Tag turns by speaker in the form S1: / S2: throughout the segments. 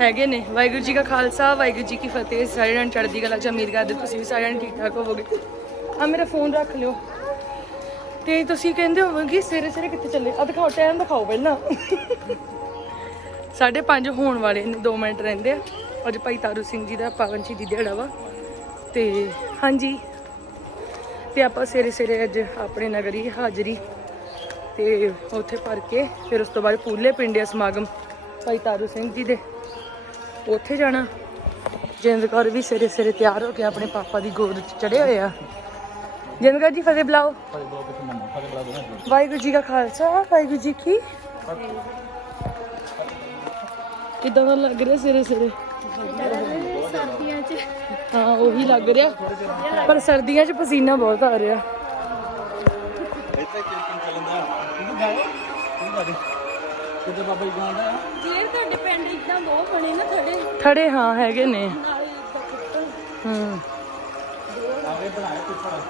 S1: ਹੈਗੇ ਨੇ। ਵਾਹਿਗੁਰੂ ਜੀ ਕਾ ਖਾਲਸਾ, ਵਾਹਿਗੁਰੂ ਜੀ ਕੀ ਫਤਿਹ। ਸਾਰਿਆਂ ਨੂੰ ਚੜ੍ਹਦੀ ਕਲਾ ਚ ਉਮੀਦ ਕਰਦੇ ਤੁਸੀਂ ਵੀ ਸਾਰਿਆਂ ਠੀਕ ਠਾਕ ਹੋਵੋਗੇ। ਆ ਮੇਰਾ ਫੋਨ ਰੱਖ ਲਿਓ। ਤੇ ਤੁਸੀਂ ਕਹਿੰਦੇ ਹੋਵੋਗੇ, ਸਵੇਰੇ ਸਵੇਰੇ ਕਿੱਥੇ ਚੱਲੇ? ਆ ਦਿਖਾਓ ਟਾਈਮ ਦਿਖਾਓ ਪਹਿਲਾਂ। ਸਾਢੇ ਪੰਜ ਹੋਣ ਵਾਲੇ ਨੇ 2 ਮਿੰਟ ਰਹਿੰਦੇ ਆ। ਅੱਜ ਭਾਈ ਤਾਰੂ ਸਿੰਘ ਜੀ ਦਾ, ਪਾਵਨ ਸ਼ਹੀਦੀ ਦਿਹਾੜਾ ਵਾ। ਤੇ ਹਾਂਜੀ। ਤੇ ਆਪਾਂ ਸਵੇਰੇ ਸਵੇਰੇ ਅੱਜ ਆਪਣੇ ਨਗਰੀ ਹਾਜ਼ਰੀ ਤੇ ਉੱਥੇ ਭਰ ਕੇ, ਫਿਰ ਉਸ ਤੋਂ ਬਾਅਦ ਪੂਲੇ ਪਿੰਡਿਆ ਸਮਾਗਮ। ਭਾਈ ਤਾਰੂ ਸਿੰਘ ਜੀ ਦੇ। ਉੱਥੇ ਜਾਣਾ। ਜਿੰਦ ਕੌਰ ਵੀ ਸਵੇਰੇ ਸਵੇਰੇ ਤਿਆਰ ਹੋ ਕੇ ਆਪਣੇ ਪਾਪਾ ਦੀ ਗੋਦ 'ਚ ਚੜੇ ਹੋਏ ਆ। ਜਿੰਦ ਕੌਰ ਜੀ, ਫਤਿਹ ਬੁਲਾਓ। ਵਾਹਿਗੁਰੂ ਜੀ ਕਾ ਖਾਲਸਾ, ਵਾਹਿਗੁਰੂ ਜੀ ਕੀ ਕਿਦਾਂ ਦਾ ਲੱਗ ਰਿਹਾ ਸਵੇਰੇ ਸਵੇਰੇ?
S2: ਸਰਦੀਆਂ 'ਚ
S1: ਹਾਂ, ਉਹੀ ਲੱਗ ਰਿਹਾ। ਪਰ ਸਰਦੀਆਂ 'ਚ ਪਸੀਨਾ ਬਹੁਤ ਆ ਰਿਹਾ।
S3: ਕਿਤੇ ਬਾਬਾ ਜੀ ਗਾਉਂਦਾ ਆ
S2: ਜੇ ਤੁਹਾਡੇ ਪਿੰਡ ਇਦਾਂ ਬਹੁਤ ਬਣੇ ਨਾ ਥੜੇ
S1: ਖੜੇ ਹਾਂ ਹੈਗੇ ਨੇ।
S2: ਨਾਲੇ ਇਦਾਂ ਕੁੱਟਣ
S1: ਹੂੰ।
S3: ਆਵੇ ਬਣਾਏ ਪਿੱਛੜ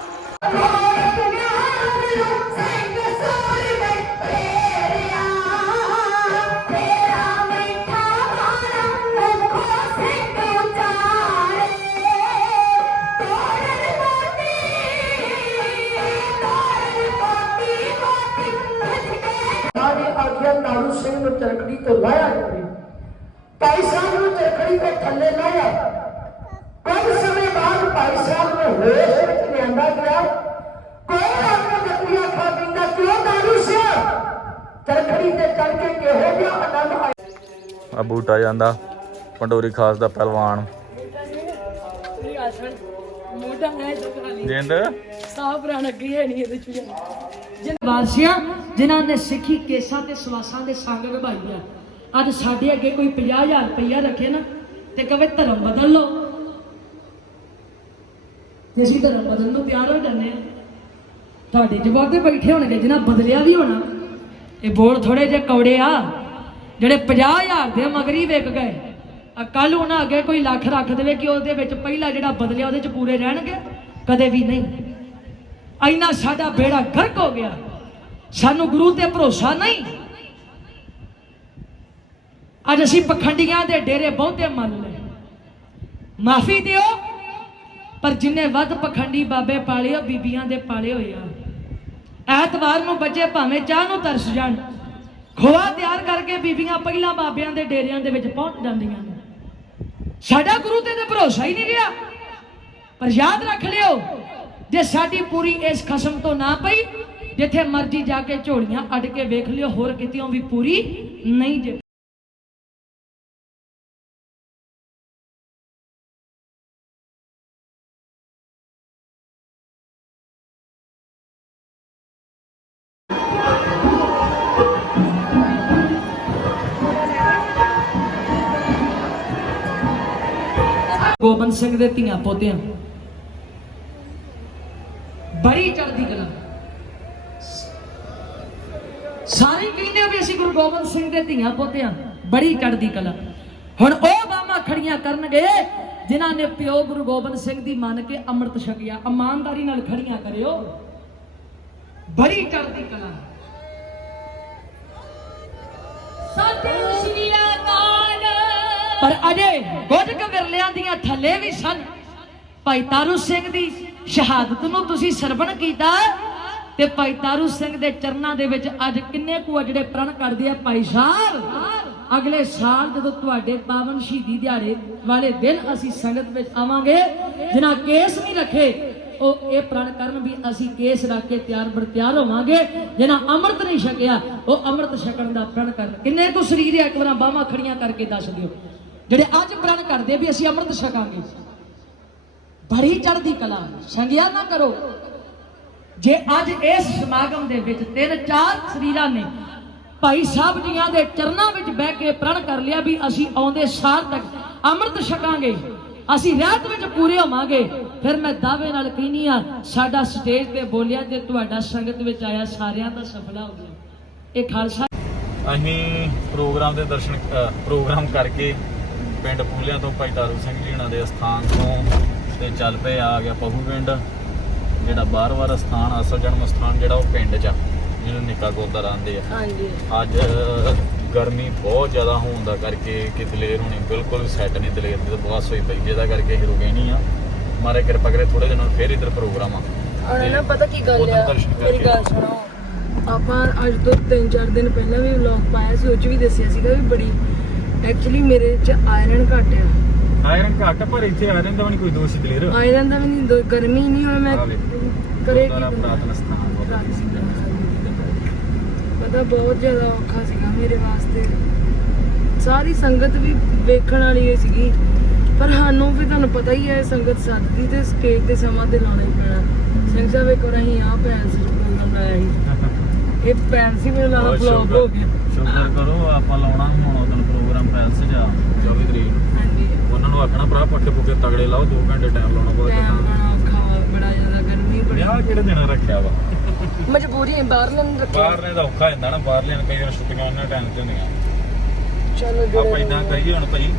S4: ਹੋਸ਼ ਵਿੱਚ ਲਿਆਂਦਾ ਗਿਆ ਕੋਈ ਆਪਣਾ ਜੱਤੀਆ ਖਾ ਪੀਂਦਾ ਕਿਉਂ ਤਾਰੂ ਸਿੰਘ ਚਰਖੜੀ ਤੇ ਚੜ ਕੇ ਕਿਹੋ ਜਿਹਾ ਆਨੰਦ ਆਇਆ
S5: ਆ ਬੂਟਾ ਜਾਂਦਾ, ਪੰਡੋਰੀ ਖਾਸ ਦਾ ਪਹਿਲਵਾਨ।
S1: ਮੋਟਾ ਹੈ ਜੋ ਖਾਲੀ
S5: ਜਿੰਦ?
S1: ਸਾਹ ਪ੍ਰਾਣ ਅੱਗੇ ਹੈ ਨਹੀਂ ਇਹਦੇ ਚ
S6: ਜਿਨ ਵਾਰਸੀਆਂ, ਜਿਨ੍ਹਾਂ ਨੇ ਸਿੱਖੀ ਕੇਸਾਂ ਤੇ ਸਵਾਸਾਂ ਦੇ ਸੰਗ ਨਿਭਾਈ ਆ। ਅੱਜ ਸਾਡੇ ਅੱਗੇ ਕੋਈ 50000 ਰੁਪਇਆ ਰੱਖੇ ਨਾ, ਤੇ ਕਵੇ ਧਰਮ ਬਦਲ ਲਓ। ਜੇ ਅਸੀਂ ਧਰਮ ਬਦਲਣ ਨੂੰ ਤਿਆਰ ਹੋ ਜਾਂਦੇ ਆ। ਤੁਹਾਡੇ ਜਵਾਬ ਤੇ ਬੈਠੇ ਹੋਣਗੇ, ਜਿਨ੍ਹਾਂ ਬਦਲਿਆ ਵੀ ਹੋਣਾ। ਇਹ ਬੋਲ ਥੋੜੇ ਜਿਹੇ ਕੌੜੇ ਆ। ਜਿਹੜੇ 50000 ਦੇ ਮਗਰੀ ਵਿਕ ਗਏ ਆ ਕੱਲ ਉਹਨਾਂ ਅੱਗੇ ਕੋਈ ਲੱਖ ਰੱਖ ਦੇਵੇ ਕਿ ਉਹਦੇ ਵਿੱਚ ਪਹਿਲਾ ਜਿਹੜਾ ਬਦਲਿਆ, ਉਹਦੇ ਚ ਪੂਰੇ ਰਹਿਣਗੇ? ਕਦੇ ਵੀ ਨਹੀਂ। ਇੰਨਾ ਸਾਡਾ ਬੇੜਾ ਗਰਕ ਹੋ ਗਿਆ। ਸਾਨੂੰ ਗੁਰੂ ਤੇ ਭਰੋਸਾ ਨਹੀਂ। ਅੱਜ ਅਸੀਂ ਪਖੰਡੀਆਂ ਦੇ ਡੇਰੇ ਬਹੁਤੇ ਮੰਨ ਲਏ। ਮਾਫੀ ਦਿਓ। ਪਰ ਜਿੰਨੇ ਵੱਧ ਪਖੰਡੀ ਬਾਬੇ ਪਾਲੇ ਉਹ ਬੀਬੀਆਂ ਦੇ ਪਾਲੇ ਹੋਏ ਆ। ਐਤਵਾਰ ਨੂੰ ਬੱਚੇ ਭਾਵੇਂ ਚਾਹ ਨੂੰ ਤਰਸ ਜਾਣ, ਖੋਆ ਤਿਆਰ ਕਰਕੇ ਬੀਬੀਆਂ ਪਹਿਲਾਂ ਬਾਬਿਆਂ ਦੇ ਡੇਰਿਆਂ ਦੇ ਵਿੱਚ ਪਹੁੰਚ ਜਾਂਦੀਆਂ ਨੇ। ਸਾਡਾ ਗੁਰੂ ਤੇ ਤਾਂ ਭਰੋਸਾ ਹੀ ਨਹੀਂ ਰਿਹਾ। ਪਰ ਯਾਦ ਰੱਖ ਲਿਓ, ਜੇ ਸਾਡੀ ਪੂਰੀ ਇਸ ਖਸਮ ਤੋਂ ਨਾ ਪਈ, ਜਿੱਥੇ ਮਰਜ਼ੀ ਜਾ ਕੇ ਝੋਲੀਆਂ ਅੱਡ ਕੇ ਵੇਖ ਲਿਓ, ਹੋਰ ਕਿਤੇੋਂ ਵੀ ਪੂਰੀ ਨਹੀਂ ਜੇ ਗੋਬਿੰਦ ਸਿੰਘ ਦੇ ਧੀਆਂ ਪੋਤਿਆਂ। ਬੜੀ ਚੜ੍ਹਦੀ ਕਲਾ। ਸਾਰੇ ਕਹਿੰਦੇ ਆ ਵੀ ਅਸੀਂ ਗੁਰੂ ਗੋਬਿੰਦ ਸਿੰਘ ਦੇ ਧੀਆਂ ਪੋਤਿਆਂ, ਬੜੀ ਚੜ੍ਹਦੀ ਕਲਾ। ਹੁਣ ਉਹ ਬਾਹਾਂ ਖੜੀਆਂ ਕਰਨਗੇ, ਜਿਨ੍ਹਾਂ ਨੇ ਪਿਓ ਗੁਰੂ ਗੋਬਿੰਦ ਸਿੰਘ ਦੀ ਮੰਨ ਕੇ ਅੰਮ੍ਰਿਤ ਛਕਿਆ। ਇਮਾਨਦਾਰੀ ਨਾਲ ਖੜੀਆਂ ਕਰਿਓ। ਬੜੀ ਚੜ੍ਹਦੀ ਕਲਾ।
S2: ਸਤਿ
S6: ਪਰ ਅਜੇ ਕੁਝ ਕੁ ਵਿਰਲਿਆਂ ਦੀਆਂ ਥੱਲੇ ਵੀ ਸਨ। ਭਾਈ ਤਾਰੂ ਸਿੰਘ ਦੀ ਸ਼ਹਾਦਤ ਨੂੰ ਤੁਸੀਂ ਸਰਵਣ ਕੀਤਾ ਤੇ ਭਾਈ ਤਾਰੂ ਸਿੰਘ ਦੇ ਚਰਨਾਂ ਦੇ ਵਿੱਚ ਅੱਜ ਕਿੰਨੇ ਕੁ ਆ ਜਿਹੜੇ ਪ੍ਰਣ ਕਰਦੇ ਆ ਭਾਈ ਸਾਹਿਬ? ਅਗਲੇ ਸਾਲ ਜਦੋਂ ਤੁਹਾਡੇ ਪਾਵਨ ਸ਼ਹੀਦੀ ਦਿਹਾੜੇ ਵਾਲੇ ਦਿਨ ਅਸੀਂ ਸੰਗਤ ਵਿੱਚ ਆਵਾਂਗੇ, ਜਿਨ੍ਹਾਂ ਕੇਸ ਨਹੀਂ ਰੱਖੇ, ਉਹ ਇਹ ਪ੍ਰਣ ਕਰਨ ਵੀ ਅਸੀਂ ਕੇਸ ਰੱਖ ਕੇ ਤਿਆਰ ਬਰ ਤਿਆਰ ਹੋਵਾਂਗੇ, ਜਿਨ੍ਹਾਂ ਅੰਮ੍ਰਿਤ ਨਹੀਂ ਛਕਿਆ, ਉਹ ਅੰਮ੍ਰਿਤ ਛਕਣ ਦਾ ਪ੍ਰਣ ਕਰਨ ਕਿੰਨੇ ਕੁ ਸਰੀਰ ਆ ਇੱਕ ਵਾਰ ਬਾਹਾਂ ਖੜੀਆਂ ਕਰਕੇ ਦੱਸ ਦਿਓ। ਜਿਹੜੇ ਅੱਜ ਪ੍ਰਣ ਕਰਦੇ ਵੀ ਅਸੀਂ ਅੰਮ੍ਰਿਤ ਛਕਾਂਗੇ। ਬੜੀ ਚੜ੍ਹਦੀ ਕਲਾ, ਸੰਗਿਆ ਨਾ ਕਰੋ। ਜੇ ਅੱਜ ਇਸ ਸਮਾਗਮ ਦੇ ਵਿੱਚ ਤਿੰਨ ਚਾਰ ਸਰੀਰਾਂ ਨੇ ਭਾਈ ਸਾਹਿਬ ਜੀਆਂ ਦੇ ਚਰਨਾਂ ਵਿੱਚ ਬਹਿ ਕੇ ਪ੍ਰਣ ਕਰ ਲਿਆ ਵੀ ਅਸੀਂ ਆਉਂਦੇ ਸਾਲ ਤੱਕ ਅੰਮ੍ਰਿਤ ਛਕਾਂਗੇ, ਅਸੀਂ ਰਹਿਤ ਵਿੱਚ ਪੂਰੇ ਹੋਵਾਂਗੇ, ਫਿਰ ਮੈਂ ਦਾਅਵੇ ਨਾਲ ਕਹਿੰਦੀ ਆ ਸਾਡਾ ਸਟੇਜ ਤੇ ਬੋਲਿਆ ਤੇ ਤੁਹਾਡਾ ਸੰਗਤ ਵਿੱਚ ਆਇਆ, ਸਾਰਿਆਂ ਦਾ ਸਫਲਾ ਹੋ ਗਿਆ। ਇਹ ਖਾਲਸਾ
S5: ਅਸੀਂ ਪ੍ਰੋਗਰਾਮ ਦੇ ਦਰਸ਼ਨ ਪ੍ਰੋਗਰਾਮ ਕਰਕੇ ਪਿੰਡ ਪੂਲਿਆਂ ਤੋਂ ਭਾਈ ਤਾਰੂ ਸਿੰਘ ਜੀ ਹੁਣਾਂ ਦੇ ਸਥਾਨ ਤੋਂ ਤੇ ਚੱਲ ਪਏ ਆ ਗਿਆ ਪਹੂ ਪਿੰਡ ਜਿਹੜਾ ਬਾਰ-ਬਾਰ ਸਥਾਨ ਅਸਲ ਜਨਮ ਸਥਾਨ ਜਿਹੜਾ ਉਹ ਪਿੰਡ 'ਚ ਆ ਜਿਹਨੂੰ ਨਿੱਕਾ ਗੋਦਰ ਆਂਦੇ ਆ।
S1: ਹਾਂਜੀ।
S5: ਅੱਜ ਗਰਮੀ ਬਹੁਤ ਜ਼ਿਆਦਾ ਹੋਣ ਦਾ ਕਰਕੇ ਕਿ ਦਲੇਰ ਹੋਣੀ ਬਿਲਕੁਲ ਵੀ ਸੈੱਟ ਨਹੀਂ ਦਲੇਰ ਦੀ ਤਾਂ ਬਸ ਹੋਈ ਪਈ ਜਿਹਦਾ ਕਰਕੇ ਅਸੀਂ ਰੁਕੇ ਨਹੀਂ ਆ। ਮਾਰੇ ਕਿਰਪਾ ਕਰੇ ਥੋੜੇ ਦਿਨਾਂ ਫੇਰ ਇੱਧਰ ਪ੍ਰੋਗਰਾਮ ਆ।
S6: ਔਰ ਨਾ ਪਤਾ ਕੀ ਗੱਲ
S5: ਉੱਧਰ
S6: ਆ
S5: ਦਰਸ਼ਨ
S6: ਮੇਰੀ
S5: ਕਰਕੇ।
S6: ਗੱਲ ਸੁਣੋ। ਆਪਾਂ ਅੱਜ ਤੋਂ 3-4 ਦਿਨ ਪਹਿਲਾਂ ਵੀ ਵਲੌਗ ਪਾਇਆ ਸੀ ਉਹ 'ਚ ਵੀ ਦੱਸਿਆ ਸੀਗਾ ਵੀ ਬੜੀ ਐਕਚੁਅਲੀ ਮੇਰੇ 'ਚ ਆਇਰਨ ਘੱਟ ਆ।
S5: ਆਇਰਨ ਘੱਟ ਪਰ ਇੱਥੇ ਆਇਰਨ ਦਾ ਵੀ ਨਹੀਂ ਕੋਈ ਦੋਸ਼ ਦਲੇਰ
S6: ਆਇਰਨ ਦਾ ਵੀ ਨਹੀਂ ਦੋ- ਗਰਮੀ ਨਹੀਂ ਹੋਇਆ ਮੈਂ। ਕਰੇ
S5: ਗੁਰਦੁਆਰਾ ਪੁਰਾਤਨ ਸਥਾਨ ਬਾਬਾ ਦੀਪ ਸਿੰਘ ਜੀ ਦਾ।
S6: ਪਤਾ ਬਹੁਤ ਜ਼ਿਆਦਾ ਔਖਾ ਸੀਗਾ ਮੇਰੇ ਵਾਸਤੇ। ਸਾਰੀ ਸੰਗਤ ਵੀ ਵੇਖਣ ਵਾਲੀ ਹੋਈ ਸੀਗੀ। ਪਰ ਸਾਨੂੰ ਵੀ ਤੁਹਾਨੂੰ ਪਤਾ ਹੀ ਹੈ ਸੰਗਤ ਸੱਦਦੀ ਤੇ ਸਟੇਜ ਤੇ ਸਮਾਂ ਤੇ ਲਾਉਣਾ ਹੀ ਪੈਣਾ। ਸਿੰਘ ਸਾਹਿਬ ਇੱਕ ਵਾਰ ਅਸੀਂ ਆਹ ਚ ਪ੍ਰੋਗਰਾਮ ਲਾਇਆ ਸੀ। ਇਹ ਨਾਲ
S5: ਬਹੁਤ
S6: ਫਲॉप
S5: ਸ਼ੁਕਰ-
S6: ਹੋ ਗਿਆ
S5: ਸ਼ੁਕਰ ਕਰੋ ਆਪਾਂ ਲਾਉਣਾ ਹੁਣ ਉਦੋਂ ਪ੍ਰੋਗਰਾਮ ਪੈਲਸ ਜਾ। 24 ਤਰੀਕ ਨੂੰ।
S6: ਹਾਂਜੀ।
S5: ਉਹਨਾਂ ਨੂੰ ਆਖਣਾ ਭਰਾ ਪੱਕੇ ਪੁੱਕੇ ਤਗੜੇ ਲਾਓ 2 ਘੰਟੇ ਟਾਈਮ ਲਾਉਣਾ ਬਹੁਤ
S6: ਬੜਾ ਜ਼ਿਆਦਾ ਗਰਮੀ ਬੜੀ।
S5: ਵਿਆਹ ਕਿਹੜੇ ਦਿਨ ਰੱਖਿਆ ਵਾ?
S6: ਮਜਬੂਰੀ ਹੈ ਬਾਹਰ ਲੈਣ ਰੱਖਿਆ।
S5: ਬਾਹਰਲੇ ਦਾ ਔਖਾ ਹੁੰਦਾ ਨਾ ਬਾਹਰਲੇ ਨੂੰ ਕਈ ਵਾਰ ਛੁੱਟੀਆਂ ਉਹਨਾਂ ਟਾਈਮ ਤੇ ਹੁੰਦੀਆਂ।
S6: ਚਲੋ
S5: ਆਪਾਂ ਇਦਾਂ ਕਰੀਏ ਹੁਣ ਭਾਈ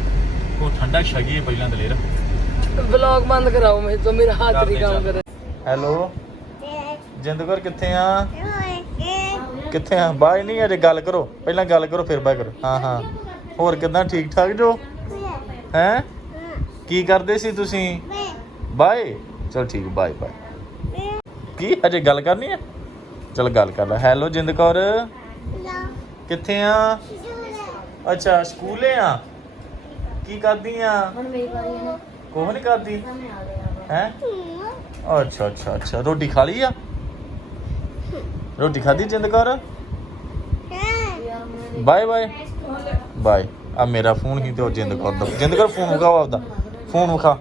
S5: ਕੋ ਠੰਡਾ ਛਕੀਏ ਪਹਿਲਾਂ ਦਲੇਰ।
S6: ਵਲੌਗ ਬੰਦ ਕਰਾਓ ਮੇਰੇ ਤੋਂ ਮੇਰਾ ਹੱਥ ਨਹੀਂ ਕੰਮ। ਕਰ
S5: ਹੈਲੋ ਜਿੰਦਗਰ ਕਿੱਥੇ ਆ? ਕਿੱਥੇ ਆ? ਬਾਏ ਨਹੀਂ ਅਜੇ ਗੱਲ ਕਰੋ। ਪਹਿਲਾਂ ਗੱਲ ਕਰੋ ਫਿਰ ਬਾਏ ਕਰੋ। ਹਾਂ ਹਾਂ। ਹੋਰ ਕਿਦਾਂ? ਠੀਕ ਠਾਕ ਜੋ? ਹੈ? ਕੀ ਕਰਦੇ ਸੀ ਤੁਸੀਂ? ਬਾਏ। ਚਲ ਠੀਕ ਬਾਏ ਬਾਏ। ਕੀ? ਅਜੇ ਗੱਲ ਕਰਨੀ ਹੈ ਚਲ ਗੱਲ ਕਰ ਲੈ। ਹੈਲੋ ਜਿੰਦਕੌਰ ਕਿੱਥੇ ਆ? ਅੱਛਾ ਸਕੂਲੇ ਆ। ਕੀ ਕਰਦੀ ਆ?
S2: ਹੁਣ ਮੇਰੀ ਵਾਰੀ ਨਾ।
S5: ਕੋਹ ਨਹੀਂ ਕਰਦੀ।
S2: ਆ
S5: ਹੈ? ਅੱਛਾ ਅੱਛਾ ਅੱਛਾ। ਰੋਟੀ ਖਾ ਲਈ ਆ? ਰੋਟੀ ਖਾਧੀ Jind Kaur? Bye bye. Bye. ਆ ਮੇਰਾ ਫੋਨ ਹੀ ਤੇ ਉਹ ਜਿੰਦ ਕੌਰ ਦਾ ਜਿੰਦ ਕੌਰ ਫੋਨ ਵਿਖਾਓ ਆਪਦਾ। ਫੋਨ ਵਿਖਾ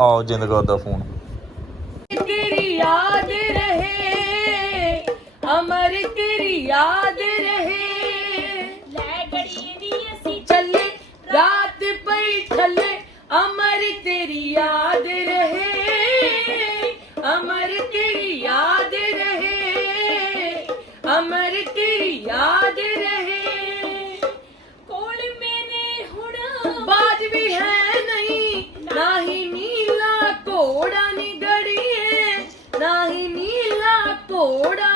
S5: ਆਓ ਜਿੰਦ ਕੌਰ ਦਾ ਫੋਨ।
S6: ਤੇਰੀ ਯਾਦ ਰਹੇ ਅਮਰ ਤੇਰੀ ਯਾਦ ਰਹੇ।
S2: ਲੈ ਗੜੀ ਦੀ ਅਸੀਂ
S6: ਚੱਲੇ। ਰਾਤ ਪਈ ਥੱਲੇ ਅਮਰ ਘੋੜਾ ਨਿਗੜੀਏ, ਰਾਹੀ ਨੀਲਾ ਘੋੜਾ।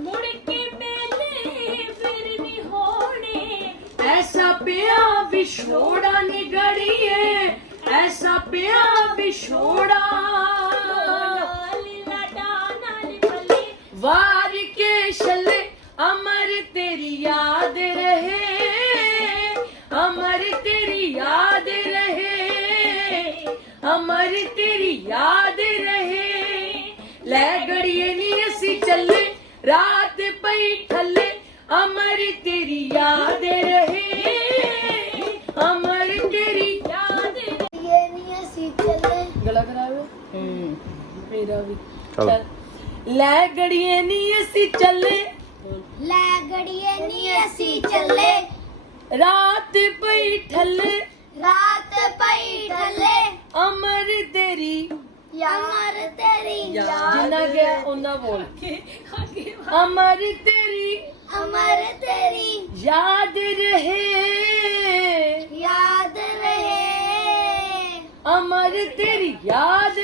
S2: ਮੁੜ ਕੇ ਮੇਲੇ ਫਿਰ ਨਹੀਂ ਹੋਣੇ।
S6: ਐਸਾ ਪਿਆ ਵਿਛੋੜਾ ਨਿਗੜੀਏ, ਐਸਾ ਪਿਆ ਵਿਛੋੜਾ ਤੇਰੀ ਯਾਦ ਰਹੇ। ਲੈ ਗੜੀਏ ਨੀ ਅਸੀਂ ਚੱਲੇ ਰਾਤ ਪਈ ਠੱਲੇ। ਅਮਰ ਤੇਰੀ ਯਾਦ ਰਹੇ। ਅਮਰ ਤੇਰੀ ਯਾਦ
S2: ਰਹੇ। ਨੀ ਅਸੀਂ ਚੱਲੇ।
S6: ਗਲਾ ਖਰਾਬ ਹੂੰ? ਮੇਰਾ ਵੀ।
S5: ਚੱਲ।
S6: ਲੈ ਗੜੀਏ ਨੀ ਅਸੀਂ ਚੱਲੇ।
S2: ਲੈ ਗੜੀਏ ਨੀ ਅਸੀਂ ਚੱਲੇ।
S6: ਰਾਤ ਪਈ ਠੱਲੇ।
S2: ਰਾਤ ਪਈ ਠੱਲੇ।
S6: ਅਮਰ ਤੇਰੀ
S2: ਯਾਰ ਤੇਰੀ
S6: ਜਿੰਨਾ ਗਿਆ ਉਹਨਾਂ ਬੋਲ। ਅਮਰ ਤੇਰੀ
S2: ਅਮਰ ਤੇਰੀ
S6: ਯਾਦ ਰਹੇ।
S2: ਯਾਦ ਰਹੇ।
S6: ਅਮਰ ਤੇਰੀ ਯਾਦ